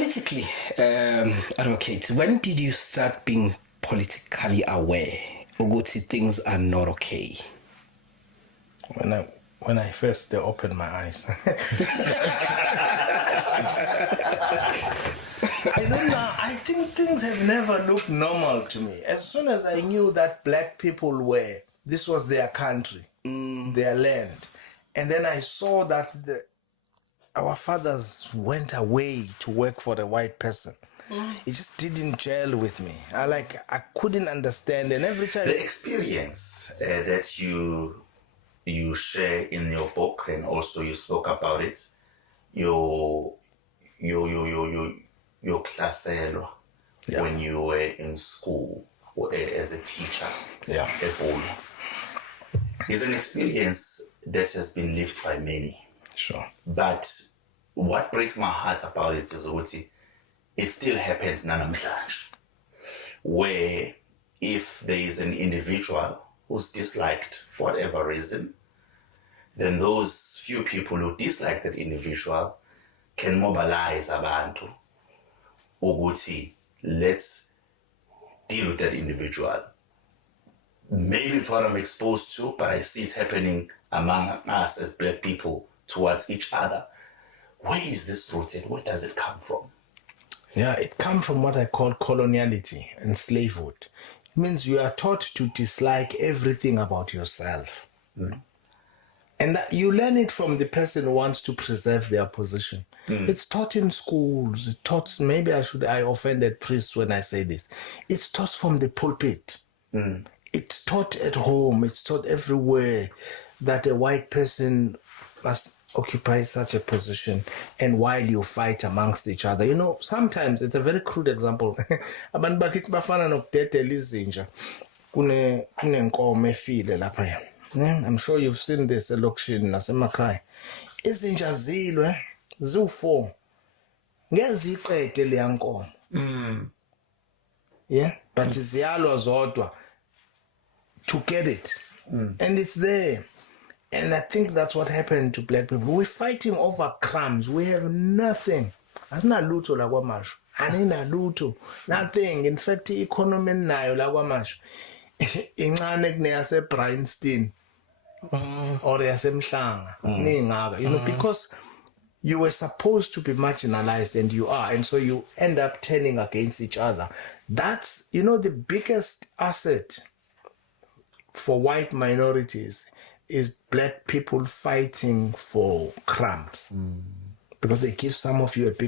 Politically, advocate, when did you start being politically aware? Uguti, things are not okay. When I first opened my eyes. I don't know. I think things have never looked normal to me. As soon as I knew that black people this was their country, their land. And then I saw that our fathers went away to work for the white person. It just didn't gel with me. I couldn't understand. And every time... The experience that you share in your book, and also you spoke about it, your classelo when you were in school or as a teacher at home, is an experience that has been lived by many. Sure. But what breaks my heart about it is that it still happens nanamhlanje, where if there is an individual who's disliked for whatever reason, then those few people who dislike that individual can mobilize abantu ukuthi let's deal with that individual. Maybe it's what I'm exposed to, but I see it happening among us as black people towards each other. Where is this rooted? Where does it come from? Yeah, it comes from what I call coloniality and slavehood. It means you are taught to dislike everything about yourself. And that you learn it from the person who wants to preserve their position. It's taught in schools. It's taught, maybe I offended priests when I say this. It's taught from the pulpit. It's taught at home. It's taught everywhere that a white person must occupy such a position, and while you fight amongst each other. You know, sometimes it's a very crude example. Abantu bakithi bafana nokudedela izinja kunenkomo efile lapha. I'm sure you've seen this elokishini nasemakhaya. Izinja zilwe ziwu-4 ngeziqede leya nkomo. Yeah, but ziyalwa zodwa to get it. And it's there. And I think that's what happened to black people. We're fighting over crumbs. We have nothing. Asinalutho la kwamasho. Aninalutho. Nothing. In fact, the economy nayo la kwamasho incane kuneyase Bryanston or yase Mhlanga. Ningaka. You know, because you were supposed to be marginalized, and you are, and so you end up turning against each other. That's, you know, the biggest asset for white minorities is black people fighting for crumbs, because they give some of you a big